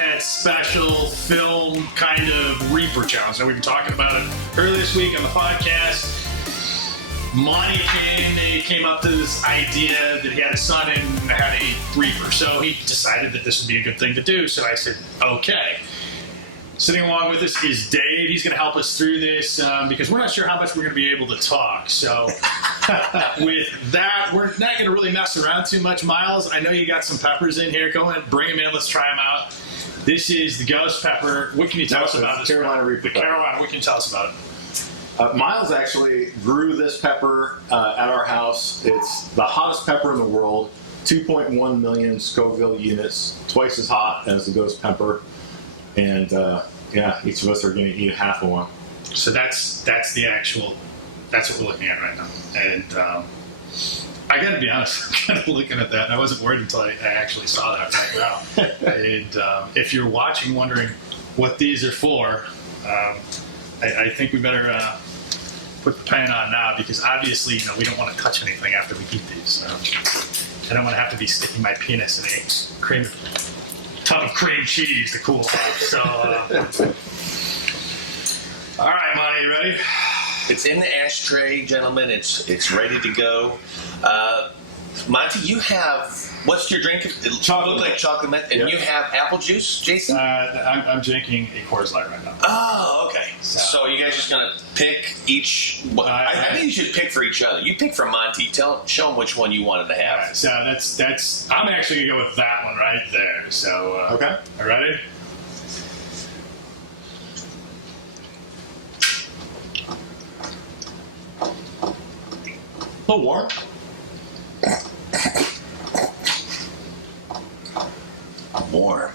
FatHead special film kind of Reaper challenge. So we've been talking about it earlier this week on the podcast. Monte came up to this idea that he had a son and had a Reaper. So he decided that this would be a good thing to do. So I said, okay. Sitting along with us is Dave. He's going to help us through this because we're not sure how much we're going to be able to talk. So with that, we're not going to really mess around too much. Miles, I know you got some peppers in here. Go ahead, bring them in. Let's try them out. This is the ghost pepper. What can you tell us about this? Carolina Reaper. The Carolina. What can you tell us about it? Miles actually grew this pepper at our house. It's the hottest pepper in the world. 2.1 million Scoville units, twice as hot as the ghost pepper. And yeah, each of us are going to eat half of one. So that's what we're looking at right now. And I got to be honest, I'm kind of looking at that, and I wasn't worried until I actually saw that right now. And if you're watching, wondering what these are for, I think we better put the pan on now because obviously, we don't want to touch anything after we eat these. I don't want to have to be sticking my penis in a ton of cream cheese to cool off. So, all right, Monte, you ready? It's in the ashtray, gentlemen. It's ready to go. Monte, you have, what's your drink? Chocolate. Look like chocolate mint. And you have apple juice, Jason? I'm drinking a Coors Light right now. Oh, okay. So are you guys just going to pick each? I think you should pick for each other. You pick for Monte. Show them which one you wanted to have. All right, so that's. I'm actually gonna go with that one right there. So Okay. Are ready? A little warm. Warm.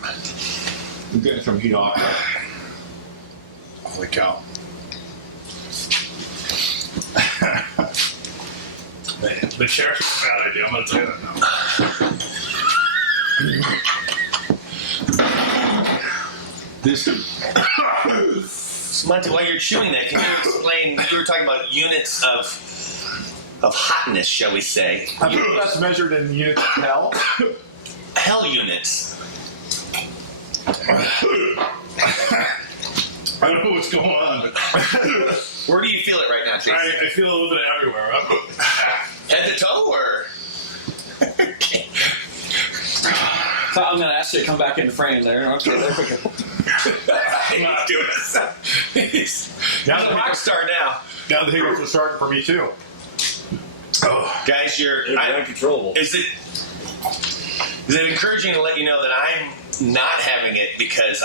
I'm getting some heat off. Holy cow! The chair's a bad idea. I'm gonna tell you that now. This. So Monte, while you're chewing that, can you explain? You were talking about units of hotness, shall we say? I think that's measured in units of hell. Hell units. I don't know what's going on. Where do you feel it right now, Jason? I feel a little bit everywhere. Head to toe, or? So I'm going to ask you to come back into frame there. Okay, there we go. He's doing it. Now the rock star now. Now the hiccups are starting for me too. Oh, guys, you're uncontrollable. Is it encouraging to let you know that I'm not having it because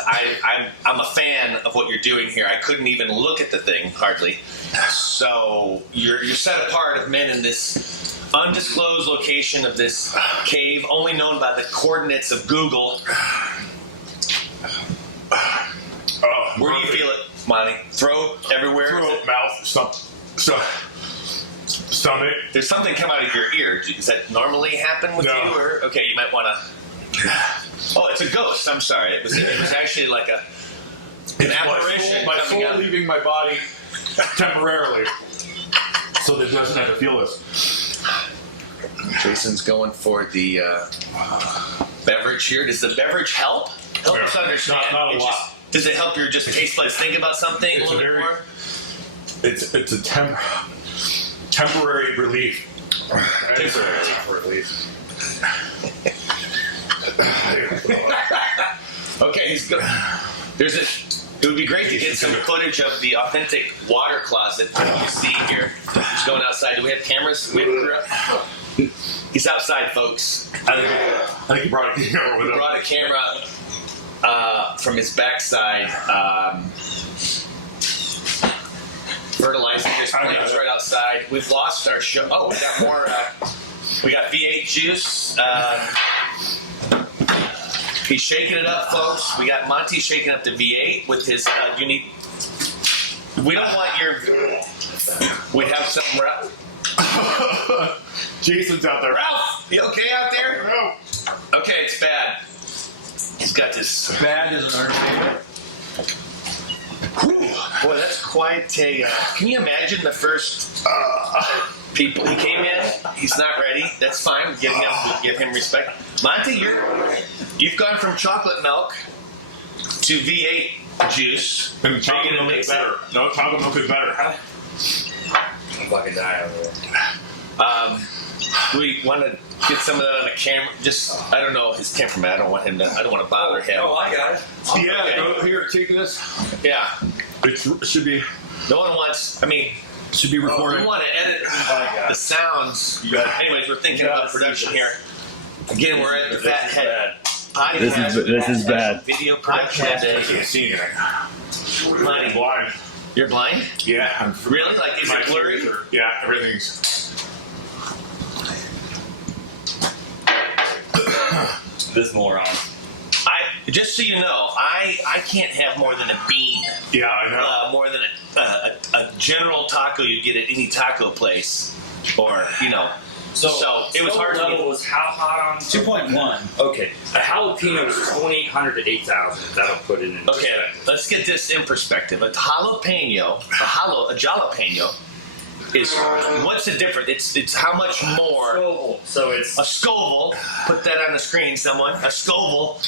I'm a fan of what you're doing here. I couldn't even look at the thing hardly. So you're set apart of men in this undisclosed location of this cave, only known by the coordinates of Google. Where do you feel it, Monte? Throat, everywhere? Throat, mouth, stomach. There's something come out of your ear. Does that normally happen with you? Or okay, you might want to. Oh, it's a ghost. I'm sorry. It was actually like an apparition. My coming soul out. leaving my body temporarily, so that it doesn't have to feel this. Jason's going for the beverage here. Does the beverage help? Help us understand. Not a lot. Does it help your just taste buds think about something a little bit more? It's a temporary relief. Temporary relief. Okay, he's good. It would be great to get some footage of the authentic water closet that you see here. He's going outside. Do we have cameras? He's outside, folks. I think he brought a camera with him. He brought a camera from his backside. Fertilizer just plants right outside. We've lost our show. Oh, we got more. We got V8 juice. He's shaking it up, folks. We got Monte shaking up the V8 with his unique. We don't want your. We have some. Jason's out there. Ralph, you okay out there? No. Okay, it's bad. He's got this. Bad is an understatement. Boy, that's quite a. Can you imagine the first people he came in? He's not ready. That's fine. Give him respect. Monte, you've gone from chocolate milk to V8 juice. And chocolate milk is better. No, chocolate milk is better. I'm fucking dying over there. We want to get some of that on the camera. Just, I don't know his temperament. I don't want to bother him. Oh, I got it. Yeah, Okay. go here, take this. Yeah. It should be No one wants, should be we recorded. want to edit the sounds. Anyways, we're thinking about production here. Again, we're at the FatHead podcast. This is bad. Video production. I can't see anything. Monty, Blind. you're blind? Yeah, I'm Really? Like, is it blurry? Yeah, everything's. This moron. Just so you know, I can't have more than a bean. Yeah, I know. More than a general taco you get at any taco place, or So it was hard to level get. was how hot on 2.1. Okay, a jalapeno is 2,800 to 8,000. That'll put it in. Okay, let's get this in perspective. A jalapeno is what's the difference? It's how much more. Scoville. So it's A Scoville. Put that on the screen, someone. A Scoville.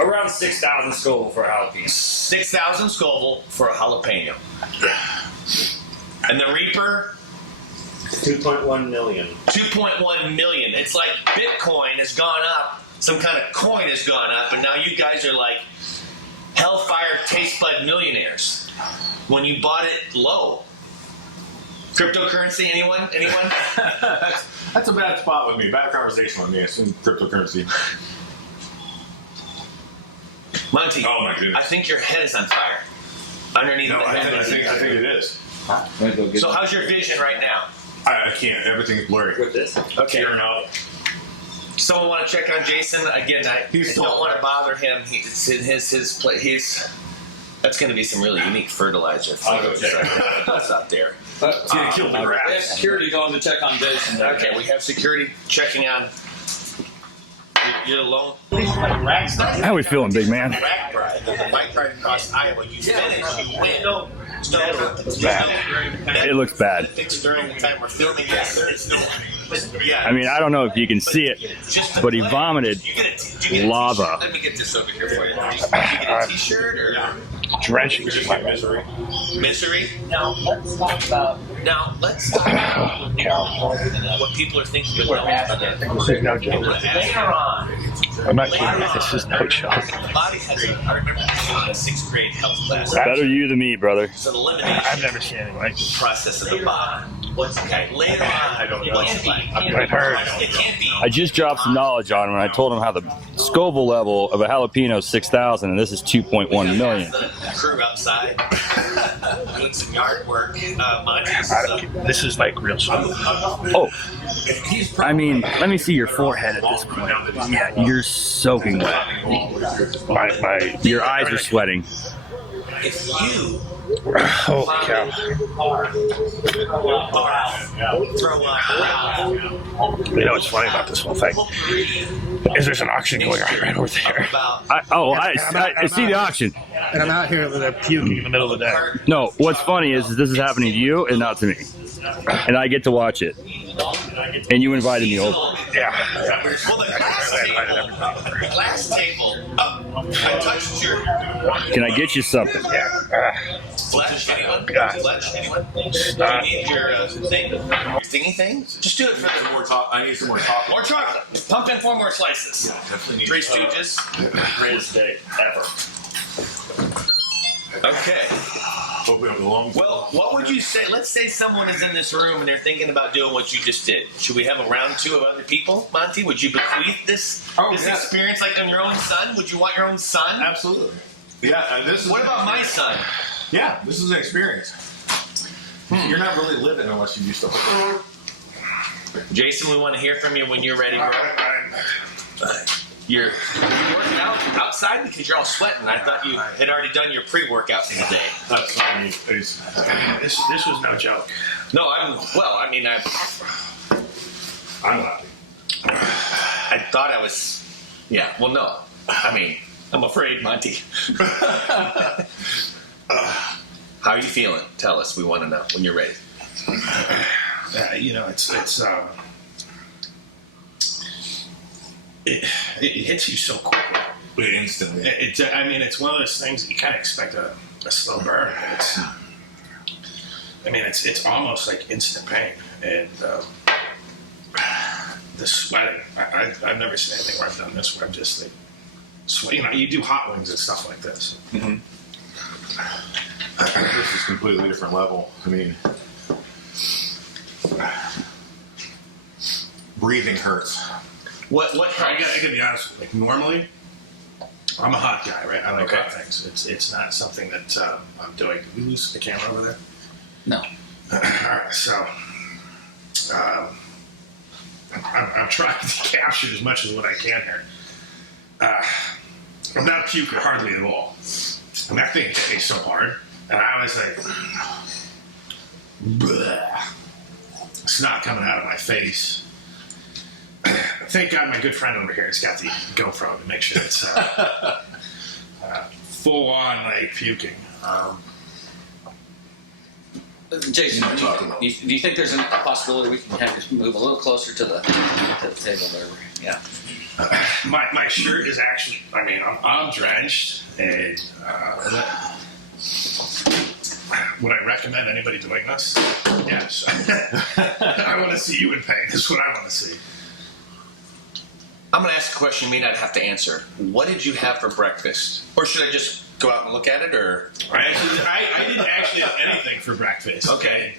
around 6,000 Scoville for a jalapeno. 6,000 Scoville for a jalapeno. And the Reaper. 2.1 million. 2.1 million. It's like Bitcoin has gone up. Some kind of coin has gone up, and now you guys are like hellfire taste bud millionaires when you bought it low. Cryptocurrency? Anyone? That's a bad spot with me. Bad conversation with me. It's in cryptocurrency. Monte. Oh my goodness. I think your head is on fire. Underneath No, the I head. think it is. So how's your vision right now? I can't. Everything's blurry. With this? Okay. Here now. Someone want to check on Jason again? I don't want to bother him. It's in his place. That's going to be some really unique fertilizer. I'll go check. That's out there. It's gonna kill the We have grass. security going to check on Jason. Okay, we have security checking on. You're alone. How we feeling, big man? Rack ride. The bike ride across Iowa. You finish. You win. It's bad. It looks bad. Things during the time we're filming. Yes, there is no. Yeah. I mean, I don't know if you can see it, but he vomited You get a lava. Let me get this over here for you. Do you get a T-shirt or Drenching. Misery. misery? Now, let's talk about What people are thinking about This is no joke. later on. I'm not kidding. This is no joke. The body has. I remember taking a 6th grade health class. Better you than me, brother. It's an elimination. I've never seen anything like this. process of the body. Okay, later on, I don't know. What's it like? I've heard. It can't be. I just dropped some knowledge on him when I told him how the Scoville level of a jalapeno is 6,000 and this is 2.1 million. The crew outside doing some yard work. This is like real stuff. Oh, I mean, let me see your forehead at this point. Yeah, you're soaking wet. Your eyes are sweating. If you Holy cow. throw up You know what's funny about this whole thing? Is there's an auction going on right over there. about I see the auction. And I'm out here with a puking in the middle of the day. No, what's funny is this is happening to you and not to me. And I get to watch it. And you invited me over. yeah. Well, the glass table. I touched your Can I get you something? flesh. Anyone? Flesh. Anyone? You need your thing. Your thingy thing. Just do it for the I need some more chocolate. more chocolate. Pump in 4 more slices. Definitely need 3 Stooges. Greatest day ever. Okay. Hope we have a long. Well, what would you say? Let's say someone is in this room and they're thinking about doing what you just did. Should we have a round 2 of other people, Monte? Would you bequeath this experience like on your own son? Would you want your own son? Absolutely. Yeah, this is. What about my son? Yeah, this is an experience. You're not really living unless you do stuff like that. Jason, we want to hear from you when you're ready, bro. You're working out outside because you're all sweating. I thought you had already done your pre-workout for the day. That's what I mean. This was no joke. No, I'm I'm happy. I thought I was. Yeah. Well, no. I mean, I'm afraid, Monte. How are you feeling? Tell us. We want to know when you're ready. It hits you so quickly. instantly. I mean, it's one of those things that you kind of expect a slow burn. It's almost like instant pain, and the sweating. I've never seen anything where I've done this where I'm just like sweat. You do hot wings and stuff like this. Mm-hmm. This is completely different level. I mean, breathing hurts. What I gotta be honest with you. Like, normally, I'm a hot guy, right? I like Okay. hot things. It's not something that I'm doing. Did we lose the camera over there? No. All right, so I'm trying to capture as much as what I can here. I'm not a puker hardly at all. I mean, that thing hit me so hard, and I was like, bleh. Snot coming out of my face. Thank God my good friend over here has got the GoPro to make sure it's full on like puking. Jason, do you think there's a possibility we can have to move a little closer to the table there? Yeah. My shirt is actually, I'm drenched, and would I recommend anybody doing this? Yes. I want to see you in pain. That's what I want to see. I'm going to ask a question you may not have to answer. What did you have for breakfast? Or should I just go out and look at it, or? I didn't actually have anything for breakfast. Okay.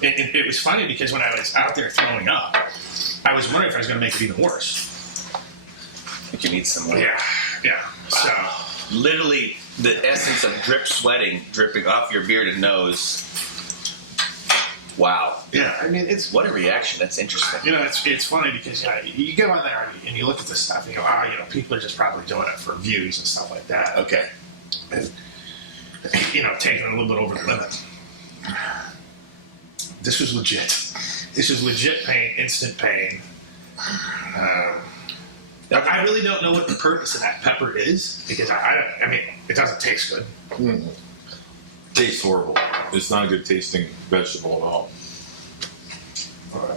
It was funny because when I was out there throwing up, I was wondering if I was going to make it even worse. I think you need some more. Yeah. So, Literally, the essence of drip sweating dripping off your beard and nose. Wow. yeah, it's What a reaction. That's interesting. it's funny because you go on there and you look at this stuff and you go, people are just probably doing it for views and stuff like that. Okay. And, taking it a little bit over the limit. This was legit. This is legit pain, instant pain. I really don't know what the purpose of that pepper is because it doesn't taste good. Mm. Tastes horrible. It's not a good tasting vegetable at all.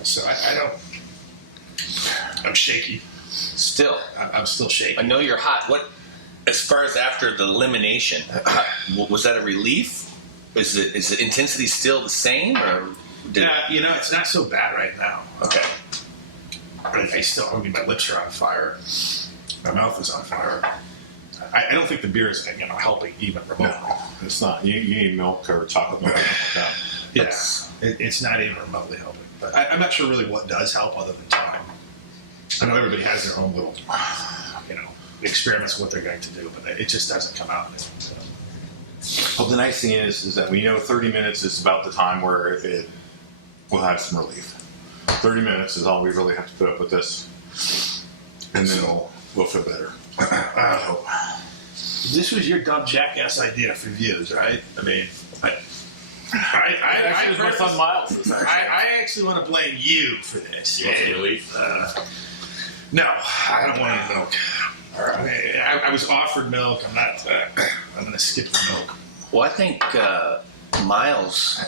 So I don't. I'm shaky. Still, I'm still shaky. I know you're hot. What, as far as after the elimination, was that a relief? Is the intensity still the same, or? It's not so bad right now. Okay. But my lips are on fire. My mouth is on fire. I don't think the beer is helping even remotely. No, it's not. You need milk or chocolate milk. It's not even remotely helping. But I'm not sure really what does help other than time. I know everybody has their own little, experiments of what they're going to do, but it just doesn't come out. Well, the nice thing is that 30 minutes is about the time where it will have some relief. 30 minutes is all we really have to put up with this, and then we'll feel better. I hope. This was your dumb jackass idea for views, right? I actually want to blame you for this. You want some relief? No, I don't want any milk. I was offered milk. I'm not. I'm going to skip the milk. Well, I think Miles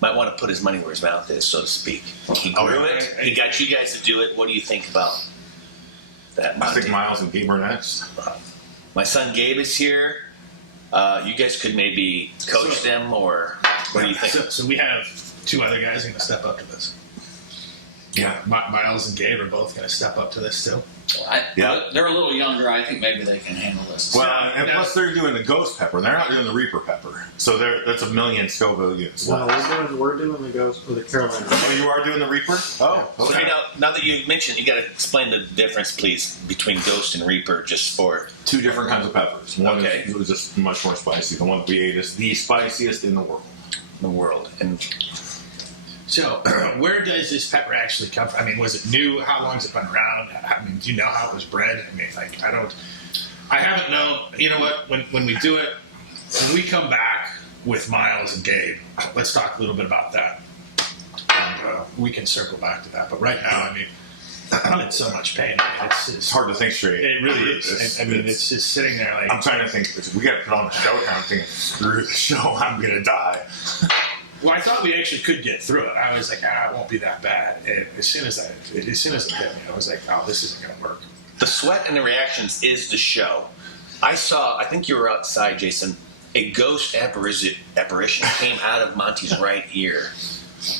might want to put his money where his mouth is, so to speak. He grew it. He got you guys to do it. What do you think about that, Monte? I think Miles and Gabe are next. My son Gabe is here. You guys could maybe coach them, or what do you think? So we have two other guys going to step up to this. Yeah. Miles and Gabe are both going to step up to this too. They're a little younger. I think maybe they can handle this. Well, and plus they're doing the ghost pepper. They're not doing the Reaper pepper. So that's 1 million Scoville units. No, we're doing the ghost for the Carolina. Oh, you are doing the Reaper? Oh, okay. Okay, now that you mentioned, you got to explain the difference, please, between Ghost and Reaper, just for. 2 different kinds of peppers. One Okay. is just much more spicy. The one that we ate is the spiciest in the world. And So, where does this pepper actually come from? Was it new? How long has it been around? Do you know how it was bred? I haven't known. You know what? When we do it, when we come back with Miles and Gabe, let's talk a little bit about that. And we can circle back to that. But right now, I'm in so much pain. It's hard to think straight. It really is. It's just sitting there like. I'm trying to think. We got to put on the show now. I'm thinking, screw the show. I'm going to die. Well, I thought we actually could get through it. I was like, it won't be that bad. And as soon as it hit me, I was like, oh, this isn't going to work. the sweat and the reactions is the show. I think you were outside, Jason. A ghost apparition came out of Monte's right ear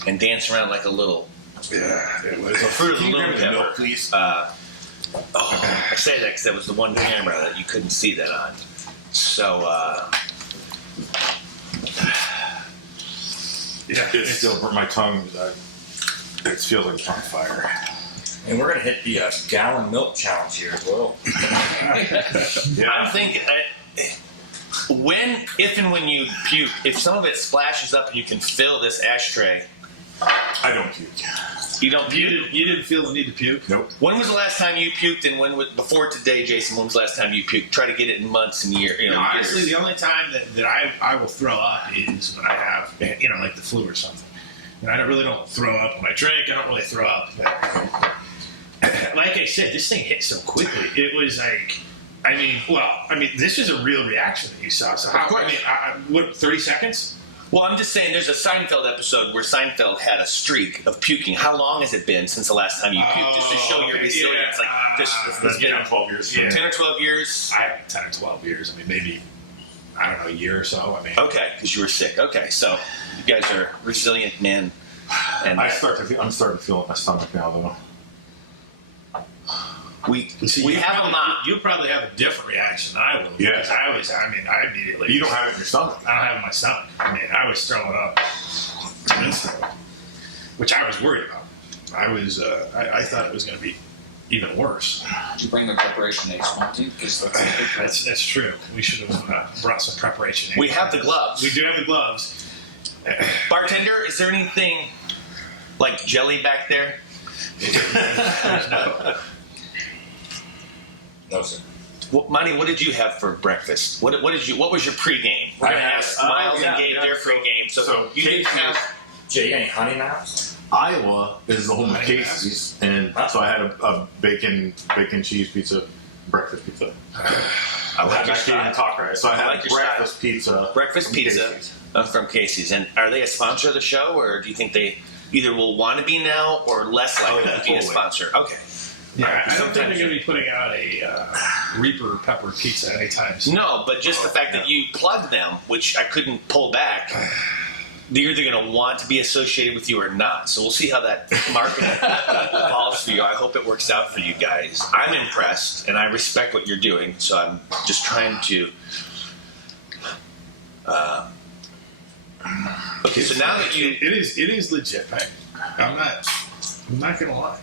and danced around like a little. Yeah, it was. A fruit of the Can you loom grab me a pepper. milk, please? I say that because that was the one camera that you couldn't see that on. So, Yeah, it's still my tongue. It feels like it's on fire. And we're gonna hit the gallon milk challenge here as well. I'm thinking, if and when you puke, if some of it splashes up and you can fill this ashtray. I don't puke. You don't puke? You didn't feel the need to puke? Nope. When was the last time you puked, and before today, Jason? When was the last time you puked? Try to get it in months and years. Honestly, the only time that I will throw up is when I have, like the flu or something. And I really don't throw up when I drink. I don't really throw up. Like I said, this thing hit so quickly. It was like, this is a real reaction that you saw. So how? Of course. What? 30 seconds? Well, I'm just saying, there's a Seinfeld episode where Seinfeld had a streak of puking. How long has it been since the last time you puked? Just to show your resilience. It's been 12 years. Yeah. 10 or 12 years? I haven't 10 or 12 years. Maybe, I don't know, a year or so. Okay, because you were sick. Okay, so you guys are resilient men. And I'm starting to feel it in my stomach now, though. we have a mop. You probably have a different reaction than I will. Yeah. Because I immediately. You don't have it in your stomach. I don't have it in my stomach. I was throwing up instantly, which I was worried about. I thought it was going to be even worse. Did you bring the preparation aids, Monte? Because That's true. We should have brought some preparation. We have the gloves. We do have the gloves. Bartender, is there anything like jelly back there? No, sir. Monty, what did you have for breakfast? What was your pregame? We're gonna ask Miles and Gabe their pregame. So you didn't have. Jay, you got any honey nuts? Iowa is the home of Casey's, and so I had a bacon cheese pizza, breakfast pizza. I like your I can't even talk right. So I had like your breakfast pizza. Breakfast from pizza Casey's. from Casey's. And are they a sponsor of the show, or do you think they either will want to be now or less likely to be a totally. sponsor? Okay. Yeah, I don't think they're going to be putting out a Reaper pepper pizza anytime soon. No, but just the fact that you plugged them, which I couldn't pull back, they're either going to want to be associated with you or not. So we'll see how that marketing evolves for you. I hope it works out for you guys. I'm impressed, and I respect what you're doing. So I'm just trying to. Okay, so now that you it is legit. I'm not going to lie.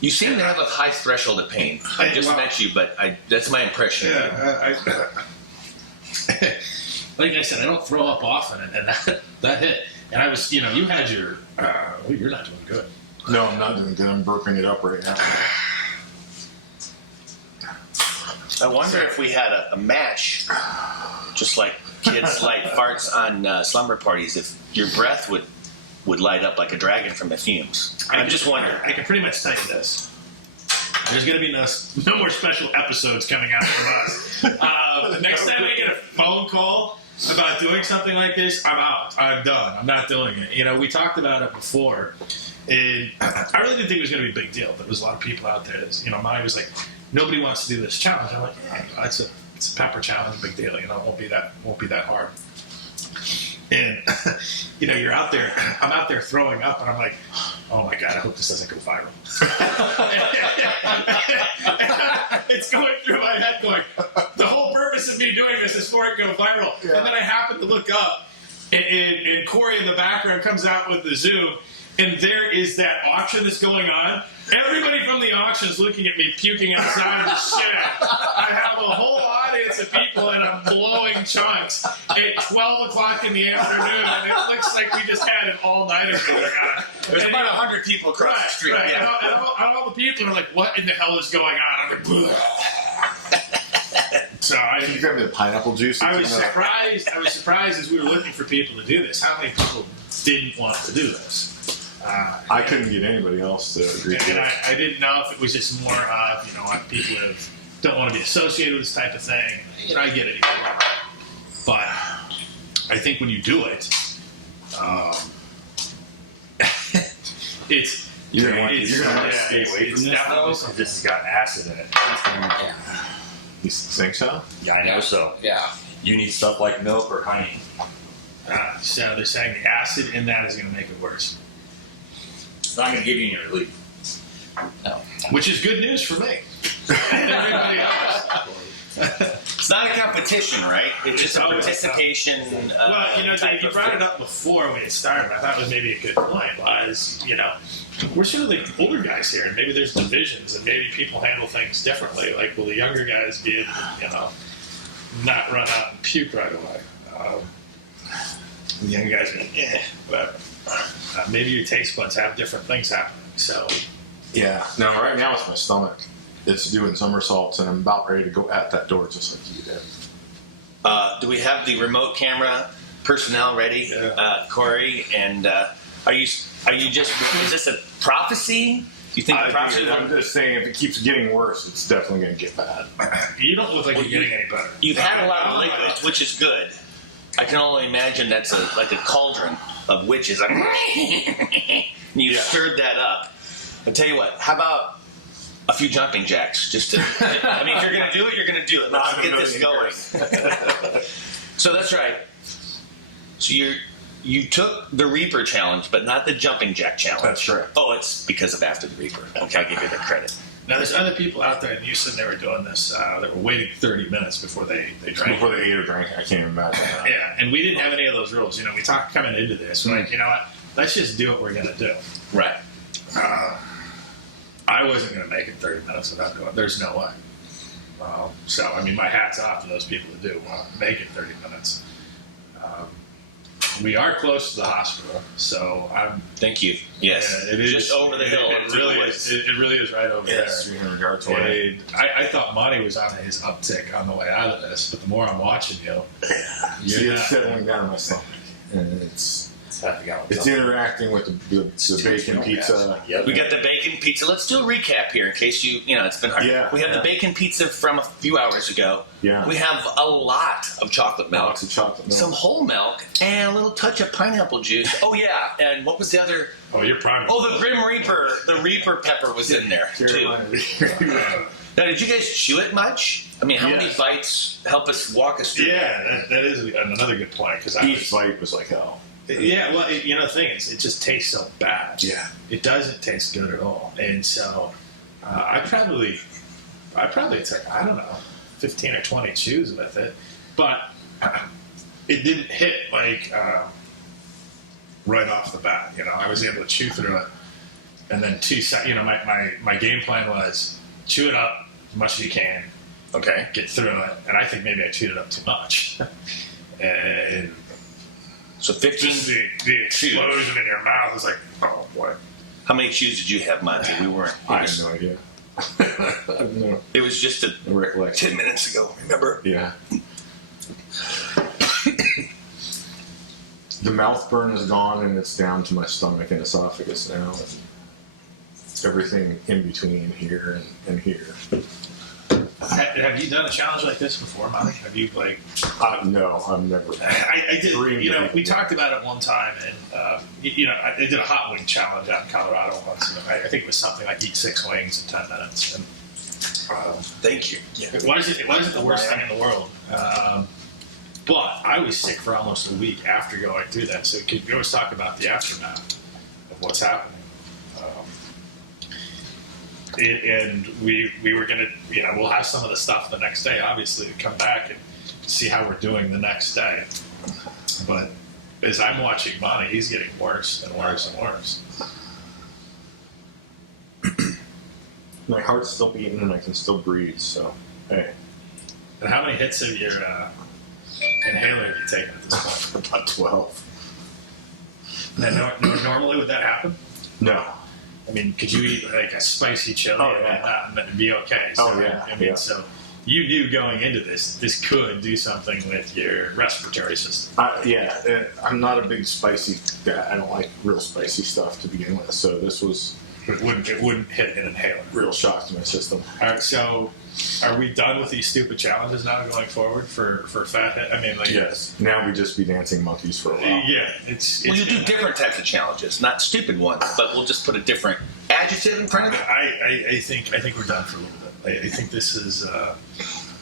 You seem to have a high threshold of pain. I just met you, but that's my impression. Yeah, like I said, I don't throw up often, and that hit. And I was, you had your, you're not doing good. No, I'm not doing good. I'm burping it up right now. I wonder if we had a match, just like kids like farts on slumber parties, if your breath would light up like a dragon from the fumes. I'm just wondering. I can pretty much tell you this. There's going to be no more special episodes coming out from us. Next time I get a phone call about doing something like this, I'm out. I'm done. I'm not doing it. We talked about it before, and I really didn't think it was going to be a big deal. But there was a lot of people out there that, Monty was like, nobody wants to do this challenge. I'm like, yeah, it's a pepper challenge, big deal. It won't be that hard. And you're out there. I'm out there throwing up, and I'm like, oh my god, I hope this doesn't go viral. It's going through my head, going, the whole purpose of me doing this is for it to go viral. Yeah. And then I happen to look up, and Corey in the background comes out with the Zoom, and there is that auction that's going on. Everybody from the auction is looking at me puking outside of the shed. I have a whole audience of people, and I'm blowing chunks at 12 o'clock in the afternoon, and it looks like we just had an all-nighter going on. There's about 100 people across the street. Right. Yeah. And all the people are like, what in the hell is going on? I'm like, bleh. So Can you grab me the pineapple juice? I was surprised as we were looking for people to do this, how many people didn't want to do this. I couldn't get anybody else to agree to And it. I didn't know if it was just more of, people who don't want to be associated with this type of thing. I get it. But I think when you do it, You're gonna want to stay away from this definitely though. something. This has got acid in it. That's gonna- You think so? Yeah, I know so. Yeah. You need stuff like milk or honey. So they're saying the acid in that is going to make it worse, It's not going to give you any relief. which is good news for me. And everybody else. It's not a competition, right? It's just a participation. Well, you know, type you of brought thing. it up before when it started. I thought it was maybe a good point. Was, you know, we're sort of the older guys here, and maybe there's divisions, and maybe people handle things differently. Like, will the younger guys be, you know, not run out and puke right away? The young guys are like, whatever. Maybe your taste buds have different things happening. So, Yeah. No, right now it's my stomach. It's doing somersaults, and I'm about ready to go at that door just like you did. Do we have the remote camera personnel ready, Corey? And are you just? Is this a prophecy? Do you think the prophecy? I'm just saying, if it keeps getting worse, it's definitely going to get bad. you don't look like you're getting any better. You've had a lot of liquids, which is good. I can only imagine that's like a cauldron of witches. You stirred that up. I'll tell you what. How about a few jumping jacks? Just to, I mean, if you're going to do it, you're going to do it. Let's get this going. So that's right. So you took the Reaper challenge, but not the jumping jack challenge. That's right. Oh, it's because of after the Reaper. Okay, I'll give you the credit. Now, there's other people out there in Houston that were doing this that were waiting 30 minutes before they drank. Before they ate or drank, I can't even imagine that. Yeah, and we didn't have any of those rules. You know, we talked coming into this. We're like, you know what? Let's just do what we're going to do. Right. I wasn't going to make it 30 minutes without doing it. There's no way. So, I mean, my hat's off to those people that do make it 30 minutes. We are close to the hospital, so I'm. Thank you. Yes. It is just over the hill. It really is. It really is right over Yes, there. 300 yards away. I thought Monte was on his uptick on the way out of this, but the more I'm watching you, See, it's settling down in my stomach. And it's interacting with the bacon pizza. We got the bacon pizza. Let's do a recap here in case it's been hard. Yeah. We have the bacon pizza from a few hours ago. Yeah. We have a lot of chocolate milk. Lots of chocolate milk. Some whole milk and a little touch of pineapple juice. Oh yeah, and what was the other? oh, you're prime. Oh, the Grim Reaper. The Reaper pepper was in there too. Carolina. Now, did you guys chew it much? I mean, how many Yes. bites? Help us walk us through. Yeah, that is another good point because Each bite was like hell. Yeah, well, you know, the thing is, it just tastes so bad. Yeah. It doesn't taste good at all. And so I probably took, I don't know, 15 or 20 chews with it. But it didn't hit like right off the bat. You know, I was able to chew through it. And then my game plan was chew it up as much as you can. Okay. Get through it. And I think maybe I chewed it up too much. And So 15. just the explosion in your mouth is like, oh boy. How many chews did you have, Monte? We weren't. I have no idea. I have no It was just recollection. 10 minutes ago. Remember? Yeah. The mouth burn is gone, and it's down to my stomach and esophagus now. And everything in between here and here. Have you done a challenge like this before, Monte? Have you No, I've never. I did. Dreamed You know, of it. we talked about it one time, and I did a hot wing challenge out in Colorado once. And I think it was something like eat 6 wings in 10 minutes. And Thank you. it wasn't the worst thing in the world. But I was sick for almost a week after going through that. So we always talk about the aftermath of what's happening. And we were going to, we'll have some of the stuff the next day, obviously, to come back and see how we're doing the next day. But as I'm watching Monte, he's getting worse and worse and worse. My heart's still beating, and I can still breathe. So, hey, And how many hits of your inhaler have you taken at this point? about 12. And normally would that happen? No. I mean, could you eat like a spicy chili and be okay? So, Oh, yeah. I mean, Yeah. so you knew going into this could do something with your respiratory system. I'm not a big spicy guy. I don't like real spicy stuff to begin with. So this was It wouldn't hit an inhaler. real shock to my system. All right, so are we done with these stupid challenges now going forward for FatHead? I mean, like, Yes. Now we just be dancing monkeys for a while. yeah, it's Well, you do different types of challenges, not stupid ones, but we'll just put a different adjective in front of it? I think we're done for a little bit. I think this is.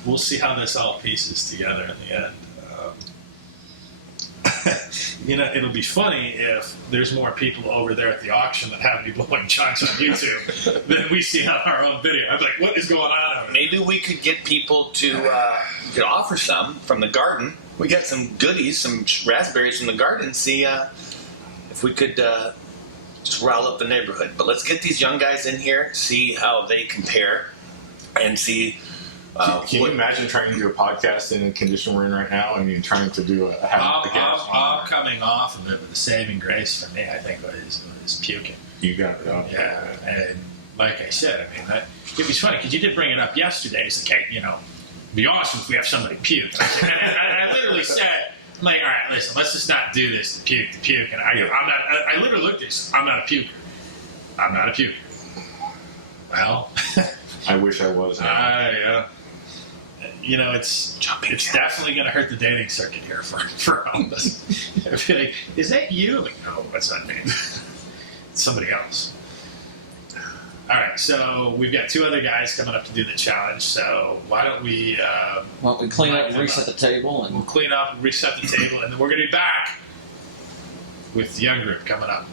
We'll see how this all pieces together in the end. It'll be funny if there's more people over there at the auction that have me blowing chunks on YouTube than we see on our own video. I'm like, what is going on over there? Maybe we could get people to could offer some from the garden. We got some goodies, some raspberries from the garden. See if we could just rile up the neighborhood. But let's get these young guys in here, see how they compare, and see. Can you imagine trying to do a podcast in the condition we're in right now? I mean, trying to do I'm coming off of it with the saving grace for me, I think, was puking. You got it. Okay. Yeah, and like I said, I mean, it was funny because you did bring it up yesterday. It's like, hey, it'd be awesome if we have somebody puke. I literally said, I'm like, all right, listen, let's just not do this to puke. And I literally looked at this. I'm not a puker. I'm not a puker. Well, I wish I was. Yeah. It's definitely going to hurt the dating circuit here for all of us. I'd be like, is that you? I'm like, no, that's not me. It's somebody else. All right, so we've got 2 other guys coming up to do the challenge. So why don't we? We clean up and reset the table, We'll and clean up and reset the table, and then we're going to be back with the young group coming up.